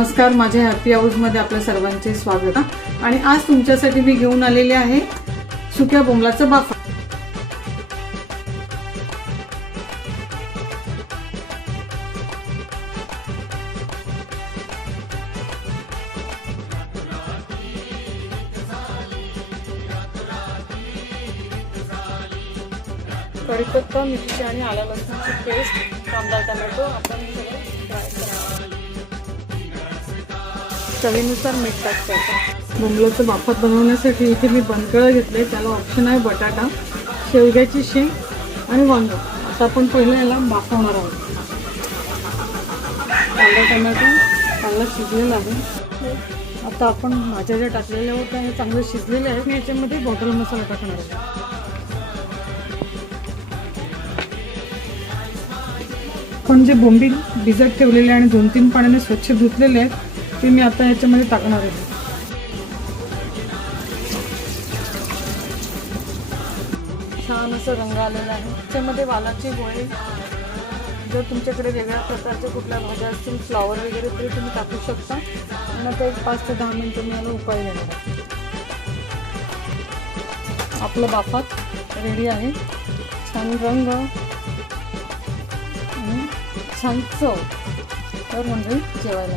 नमस्कार, माझ्या हॅपी हाऊसमध्ये आपल्या सर्वांचे स्वागत आणि आज तुमच्यासाठी मी घेऊन आलेले आहे सुक्या बोंबलाचं बाफा। कढीपत्ता, मिरची आणि आलं लसूणची पेस्ट, कांदा, टोमॅटो आपण सगळं फ्राय करायचं। चवीनुसार मीठ टाकायचं। बोंबलाचं बाफा बनवण्यासाठी इथे मी बनकळं घेतले, त्याला ऑप्शन आहे बटाटा, शेवग्याची शेंग आणि वांग। आता आपण पहिलं याला बाफवणार आहोत। कांदा, टोमॅटो चांगला शिजलेला आहे। आता आपण भाज्या ज्या टाकलेल्या होत्या हे चांगले शिजलेले आहेत। मी याच्यामध्ये बॉटल मसाला टाकणार आहे। आपण जे बोंबील भिजत ठेवलेले आणि 2-3 पाण्याने स्वच्छ धुतलेले आहेत ते मी आता याच्यामध्ये टाकणार आहे। छान असं रंग आलेला आहे। त्याच्यामध्ये वालाची गोळी, जर तुमच्याकडे वेगळ्या प्रकारच्या कुठल्या भाज्या असतील, फ्लॉवर वगैरे, तरी तुम्ही टाकू शकता। आणि आता एक 5 ते 10 मिनिटं मी याला उकळी देणार आहे। आपलं बाफात रेडी आहे। छान रंग, छान चव, तर म्हणजे जेवायला